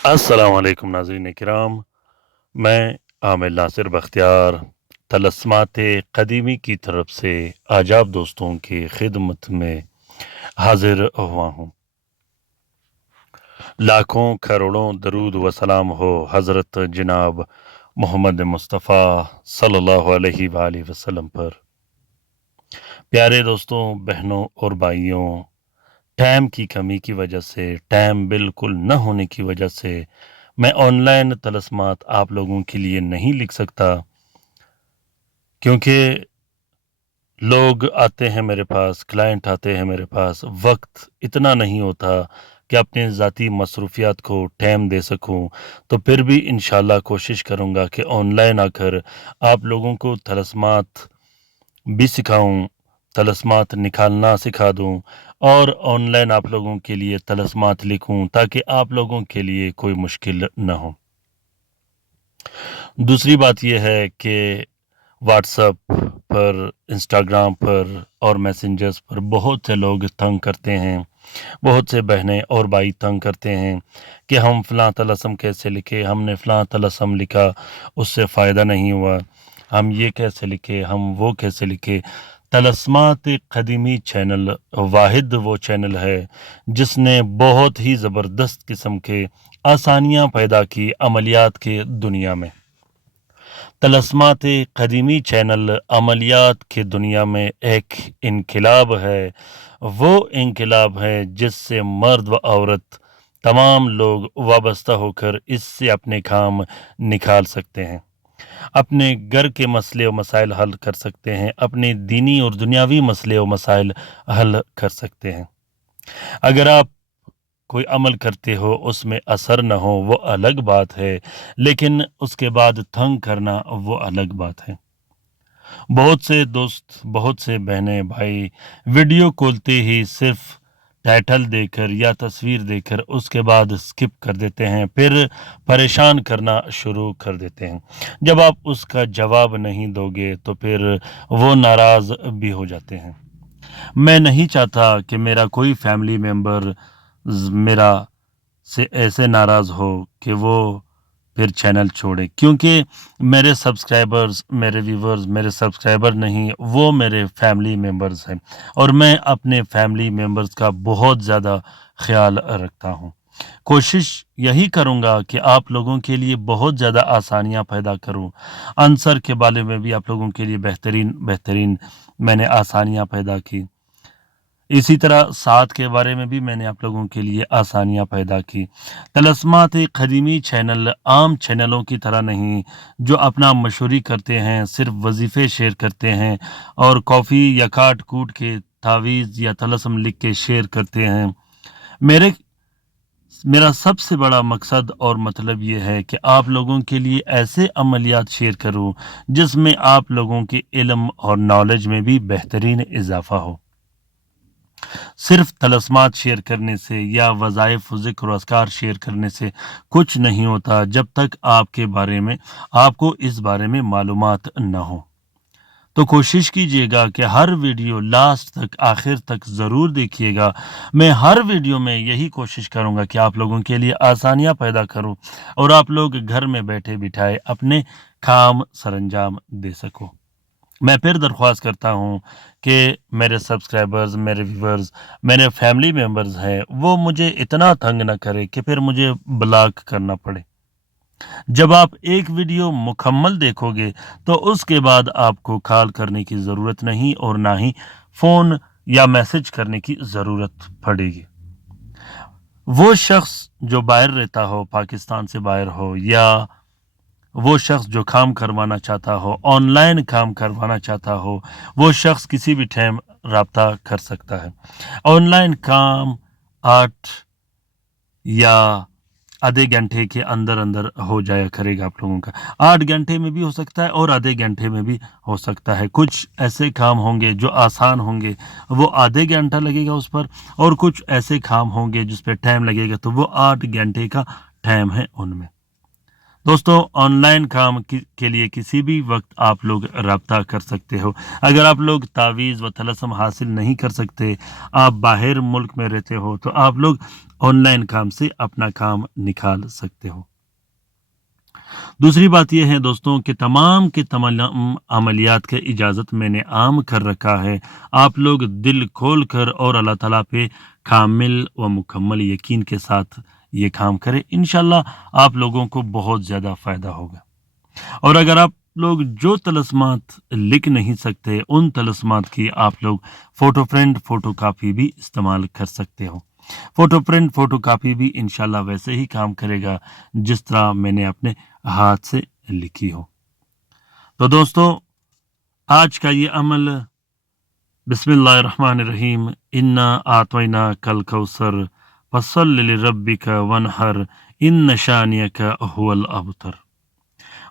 अस्सलाम वालेकुम नाज़रीन किराम। मैं आमिर नासिर बख्तियार तलस्मात क़दीमी की तरफ से आजाब दोस्तों की खिदमत में हाजिर हुआ हूँ। लाखों करोड़ों दरूद व सलाम हो हज़रत जनाब मोहम्मद मुस्तफ़ा सल्लल्लाहु अलैहि वालैहि वसल्लम पर। प्यारे दोस्तों, बहनों और भाइयों, टाइम की कमी की वजह से, टाइम बिल्कुल न होने की वजह से मैं ऑनलाइन तलस्मात आप लोगों के लिए नहीं लिख सकता, क्योंकि लोग आते हैं मेरे पास, क्लाइंट आते हैं मेरे पास, वक्त इतना नहीं होता कि अपने ज़ाती मसरूफियात को टाइम दे सकूं। तो फिर भी इंशाल्लाह कोशिश करूंगा कि ऑनलाइन आकर आप लोगों को तलस्मात भी सिखाऊं, तलस्मात निकालना सिखा दूं और ऑनलाइन आप लोगों के लिए तलस्मात लिखूं, ताकि आप लोगों के लिए कोई मुश्किल न हो। दूसरी बात यह है कि व्हाट्सएप पर, इंस्टाग्राम पर और मैसेंजर्स पर बहुत से लोग तंग करते हैं, बहुत से बहनें और भाई तंग करते हैं कि हम फ़लाँ तलस्म कैसे लिखे, हमने फ़लाँ तलस्म लिखा, उससे फ़ायदा नहीं हुआ, हम ये कैसे लिखे, हम वो कैसे लिखे। तलस्मात क़दीमी चैनल वाहिद वो चैनल है जिसने बहुत ही ज़बरदस्त किस्म के आसानियाँ पैदा की अमलियात के दुनिया में। तलस्मात क़दीमी चैनल अमलियात की दुनिया में एक इनकलाब है। वो इनकलाब है जिससे मर्द व औरत तमाम लोग वाबस्ता होकर इससे अपने काम निकाल सकते हैं, अपने घर के मसले व मसाइल हल कर सकते हैं, अपने दीनी और दुनियावी मसले व मसाइल हल कर सकते हैं। अगर आप कोई अमल करते हो उसमें असर न हो वो अलग बात है, लेकिन उसके बाद तंग करना वो अलग बात है। बहुत से दोस्त, बहुत से बहनें भाई वीडियो खोलते ही सिर्फ टाइटल देकर या तस्वीर देकर उसके बाद स्किप कर देते हैं, फिर परेशान करना शुरू कर देते हैं। जब आप उसका जवाब नहीं दोगे तो फिर वो नाराज़ भी हो जाते हैं। मैं नहीं चाहता कि मेरा कोई फैमिली मेम्बर मेरा से ऐसे नाराज़ हो कि वो फिर चैनल छोड़े, क्योंकि मेरे सब्सक्राइबर्स, मेरे व्यूवर्स मेरे सब्सक्राइबर नहीं, वो मेरे फैमिली मेम्बर्स हैं और मैं अपने फैमिली मेम्बर्स का बहुत ज़्यादा ख्याल रखता हूँ। कोशिश यही करूँगा कि आप लोगों के लिए बहुत ज़्यादा आसानियाँ पैदा करूँ। आंसर के बारे में भी आप लोगों के लिए बेहतरीन बेहतरीन मैंने आसानियाँ पैदा की। इसी तरह साथ के बारे में भी मैंने आप लोगों के लिए आसानियाँ पैदा की। तलस्मात क़दीमी चैनल आम चैनलों की तरह नहीं, जो अपना मशहूरी करते हैं, सिर्फ वजीफ़े शेयर करते हैं और कॉफ़ी या काट कूट के तावीज़ या तलस्म लिख के शेयर करते हैं। मेरे मेरा सबसे बड़ा मकसद और मतलब ये है कि आप लोगों के लिए ऐसे अमलियात शेयर करूँ जिसमें आप लोगों के इल्म और नॉलेज में भी बेहतरीन इजाफ़ा हो। सिर्फ तलस्मात शेयर करने से या वज़ाइफ ज़िक्र व अस्कार शेयर करने से कुछ नहीं होता जब तक आपके बारे में आपको इस बारे में मालूमात न हो। तो कोशिश कीजिएगा कि हर वीडियो लास्ट तक, आखिर तक ज़रूर देखिएगा। मैं हर वीडियो में यही कोशिश करूँगा कि आप लोगों के लिए आसानियाँ पैदा करूँ और आप लोग घर में बैठे बिठाए अपने काम सरंजाम दे सको। मैं फिर दरख्वास्त करता हूँ कि मेरे सब्सक्राइबर्स, मेरे व्यूअर्स, मेरे फैमिली मेम्बर्स हैं, वो मुझे इतना तंग ना करें कि फिर मुझे ब्लॉक करना पड़े। जब आप एक वीडियो मुकम्मल देखोगे तो उसके बाद आपको कॉल करने की ज़रूरत नहीं और ना ही फ़ोन या मैसेज करने की ज़रूरत पड़ेगी। वो शख्स जो बाहर रहता हो, पाकिस्तान से बाहर हो, या वो शख्स जो काम करवाना चाहता हो, ऑनलाइन काम करवाना चाहता हो, वो शख्स किसी भी टाइम राब्ता कर सकता है। ऑनलाइन काम 8 या आधे घंटे के अंदर अंदर हो जाया करेगा आप लोगों का। 8 घंटे में भी हो सकता है और आधे घंटे में भी हो सकता है। कुछ ऐसे काम होंगे जो आसान होंगे, वो आधे घंटा लगेगा उस पर, और कुछ ऐसे काम होंगे जिस पे टाइम लगेगा, तो वो 8 घंटे का टाइम है उनमें। दोस्तों ऑनलाइन काम के लिए किसी भी वक्त आप लोग रब्ता कर सकते हो। अगर आप लोग तावीज़ व तलस्सुम हासिल नहीं कर सकते, आप बाहर मुल्क में रहते हो, तो आप लोग ऑनलाइन काम से अपना काम निकाल सकते हो। दूसरी बात यह है दोस्तों कि तमाम अमलियात की इजाज़त मैंने आम कर रखा है। आप लोग दिल खोल कर और अल्लाह ताला पे कामिल व मुकम्मल यकीन के साथ ये काम करें। इंशाल्लाह आप लोगों को बहुत ज़्यादा फ़ायदा होगा। और अगर आप लोग जो तलस्मात लिख नहीं सकते, उन तलस्मात की आप लोग फ़ोटो प्रिंट, फ़ोटो कापी भी इस्तेमाल कर सकते हो। फ़ोटो प्रिंट, फ़ोटो कापी भी इंशाल्लाह वैसे ही काम करेगा जिस तरह मैंने अपने हाथ से लिखी हो। तो दोस्तों आज का ये अमल बिस्मिल्लाहिर्रहमानिर्रहीम इन्ना आतवैना कल कौसर फसल्लि लिरब्बिका वनहर इन्न शानियका हुवल अबतर।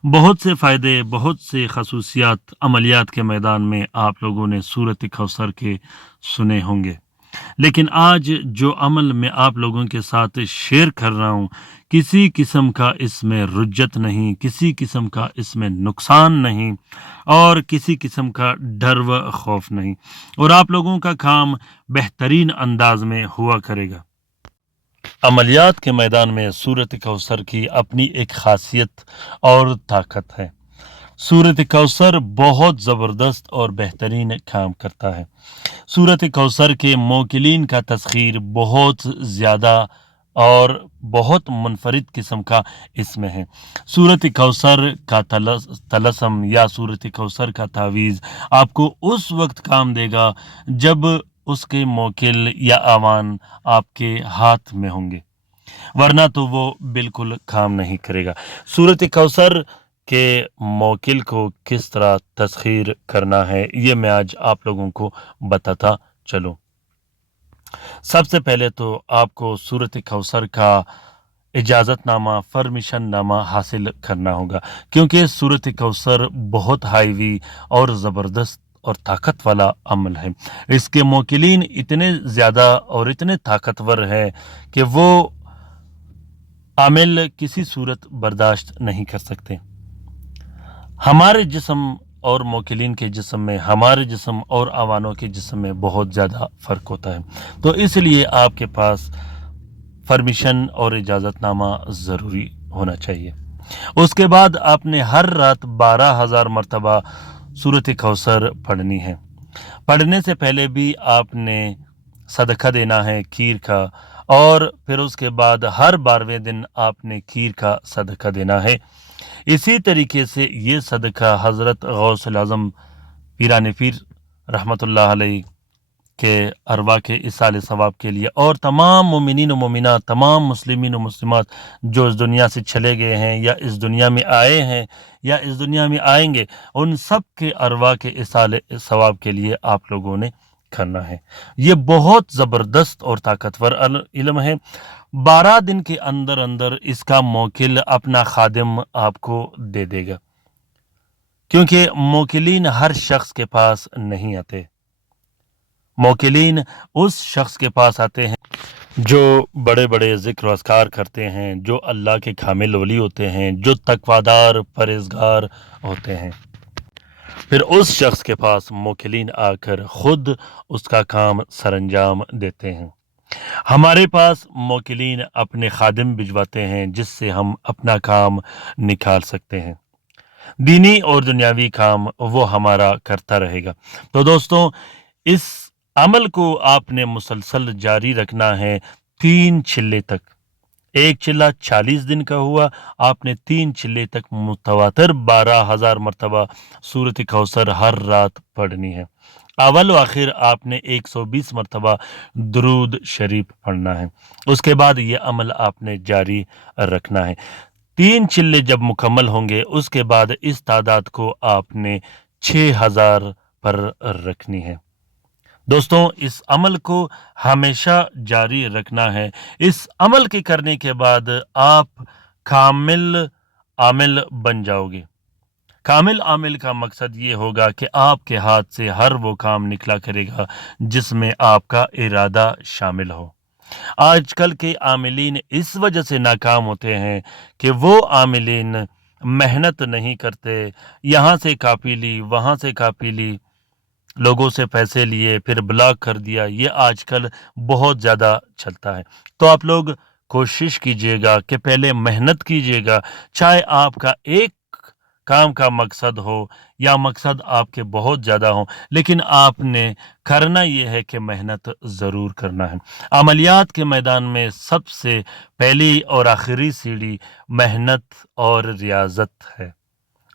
बहुत से फ़ायदे, बहुत से खसूसियात अमलियात के मैदान में आप लोगों ने सूरत कौसर के सुने होंगे, लेकिन आज जो अमल मैं आप लोगों के साथ शेयर कर रहा हूँ, किसी किस्म का इसमें रुज्जत नहीं, किसी किस्म का इसमें नुकसान नहीं और किसी किस्म का डर व खौफ नहीं, और आप लोगों का काम बेहतरीन अंदाज में हुआ करेगा। अमलियात के मैदान में सूरत कौसर की अपनी एक खासियत और ताकत है। सूरत कौसर बहुत ज़बरदस्त और बेहतरीन काम करता है। सूरत कौसर के मोकिलीन का तस्खीर बहुत ज़्यादा और बहुत मुनफरिद किस्म का इसमें है। सूरत कौसर का तलस्सम या सूरत कौसर का तावीज़ आपको उस वक्त काम देगा जब उसके मोकिल या आवान आपके हाथ में होंगे, वरना तो वो बिल्कुल काम नहीं करेगा। सूरत कौसर के मोकिल को किस तरह तस्खीर करना है, ये मैं आज आप लोगों को बताता चलूँ। सबसे पहले तो आपको सूरत कौसर का इजाज़तनामा, परमिशन नामा हासिल करना होगा, क्योंकि सूरत कौसर बहुत हाईवी और ज़बरदस्त और ताकत वाला अमल है। इसके मोकिलीन इतने ज़्यादा और इतने ताकतवर हैं कि वो आमिल किसी सूरत बर्दाश्त नहीं कर सकते। हमारे जिस्म और मोकिलीन के जिस्म में, हमारे जिस्म और आवानों के जिस्म में बहुत ज़्यादा फ़र्क होता है, तो इसलिए आपके पास परमिशन और इजाज़तनामा ज़रूरी होना चाहिए। उसके बाद आपने हर रात 12,000 मरतबा सूरत कौसर पढ़नी है। पढ़ने से पहले भी आपने सदका देना है खीर का, और फिर उसके बाद हर 12वें दिन आपने खीर का सदका देना है। इसी तरीके से ये सदका हज़रत गौसुल आज़म पीरान पीर रहमतुल्लाह अलैह के अरवा के इसाले सवाब के लिए, और तमाम मोमिनीन व मोमिनात, तमाम मुस्लिमीन व मुस्लिमात जो इस दुनिया से चले गए हैं या इस दुनिया में आए हैं या इस दुनिया में आएंगे, उन सब के अरवा के इसाले सवाब के लिए आप लोगों ने करना है। ये बहुत ज़बरदस्त और ताकतवर इल्म है। 12 दिन के अंदर अंदर इसका मोकिल अपना खादिम आपको दे देगा, क्योंकि मोकिलीन हर शख्स के पास नहीं आते। मोकिलीन उस शख्स के पास आते हैं जो बड़े बड़े ज़िक्र व अस्कार करते हैं, जो अल्लाह के कामिल वली होते हैं, जो तकवादार परहेज़गार होते हैं। फिर उस शख्स के पास मोकिलीन आकर ख़ुद उसका काम सरअंजाम देते हैं। हमारे पास मोकिलीन अपने खादिम भिजवाते हैं जिससे हम अपना काम निकाल सकते हैं। दीनी और दुनियावी काम वो हमारा करता रहेगा। तो दोस्तों, इस अमल को आपने मुसलसल जारी रखना है 3 चिल्ले तक। एक चिल्ला 40 दिन का हुआ, आपने 3 चिल्ले तक मुतवातर 12,000 मरतबा सूरत कौसर हर रात पढ़नी है। अव्वल व आखिर आपने 120 मरतबा दुरूद शरीफ पढ़ना है। उसके बाद ये अमल आपने जारी रखना है। 3 चिल्ले जब मुकम्मल होंगे, उसके बाद इस तादाद को आपने 6,000 पर रखनी है। दोस्तों, इस अमल को हमेशा जारी रखना है। इस अमल के करने के बाद आप कामिल आमिल बन जाओगे। कामिल आमिल का मकसद ये होगा कि आपके हाथ से हर वो काम निकला करेगा जिसमें आपका इरादा शामिल हो। آج کل کے عاملین اس وجہ سے ناکام ہوتے ہیں کہ وہ عاملین محنت نہیں کرتے، یہاں سے کاپی لی، وہاں سے کاپی لی، لوگوں سے پیسے لیے پھر بلاک کر دیا، یہ آج کل بہت زیادہ چلتا ہے۔ تو آپ لوگ کوشش کیجئے گا کہ پہلے محنت کیجئے گا، چاہے آپ کا ایک کام کا مقصد ہو یا مقصد آپ کے بہت زیادہ ہوں، لیکن آپ نے کرنا یہ ہے کہ محنت ضرور کرنا ہے۔ عملیات کے میدان میں سب سے پہلی اور آخری سیڑھی محنت اور ریاضت ہے۔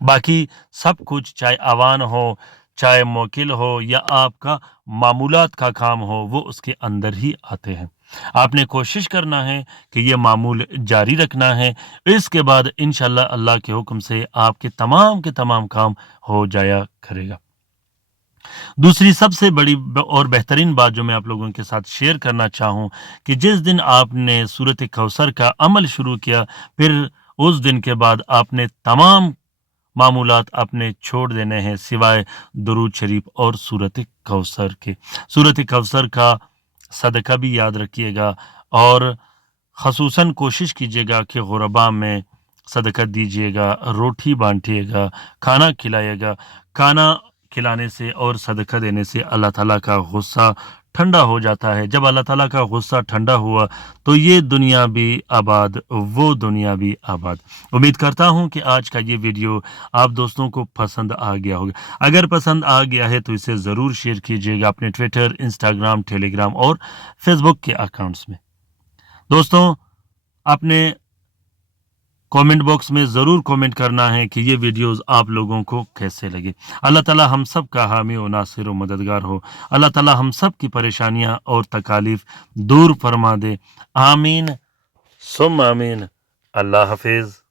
باقی سب کچھ چاہے اوان ہو، چاہے موکل ہو یا آپ کا معمولات کا کام ہو، وہ اس کے اندر ہی آتے ہیں۔ آپ نے کوشش کرنا ہے کہ یہ معمول جاری رکھنا ہے، اس کے بعد انشاءاللہ اللہ کے حکم سے آپ کے تمام کام ہو جایا کرے گا۔ دوسری سب سے بڑی اور بہترین بات جو میں آپ لوگوں کے ساتھ شیئر کرنا چاہوں کہ جس دن آپ نے سورۃ کوثر کا عمل شروع کیا، پھر اس دن کے بعد آپ نے تمام معمولات اپنے چھوڑ دینے ہیں سوائے درود شریف اور سورۃ کوثر کے۔ سورۃ کوثر کا صدقہ بھی یاد رکھیے گا اور خصوصاً کوشش کیجیے گا کہ غرباء میں صدقہ دیجیے گا، روٹی بانٹیے گا، کھانا کھلائیے گا۔ کھانا کھلانے سے اور صدقہ دینے سے اللہ تعالیٰ کا غصہ ٹھنڈا ہو جاتا ہے۔ جب اللہ تعالیٰ کا غصہ ٹھنڈا ہوا تو یہ دنیا بھی آباد، وہ دنیا بھی آباد۔ امید کرتا ہوں کہ آج کا یہ ویڈیو آپ دوستوں کو پسند آ گیا ہوگا۔ اگر پسند آ گیا ہے تو اسے ضرور شیئر کیجیے گا اپنے ٹویٹر، انسٹاگرام، ٹیلی گرام اور فیس بک کے اکاؤنٹس میں۔ دوستوں، اپنے کامنٹ باکس میں ضرور کامنٹ کرنا ہے کہ یہ ویڈیوز آپ لوگوں کو کیسے لگے۔ اللہ تعالیٰ ہم سب کا حامی و ناصر و مددگار ہو۔ اللہ تعالیٰ ہم سب کی پریشانیاں اور تکالیف دور فرما دے۔ آمین ثم آمین۔ اللہ حافظ۔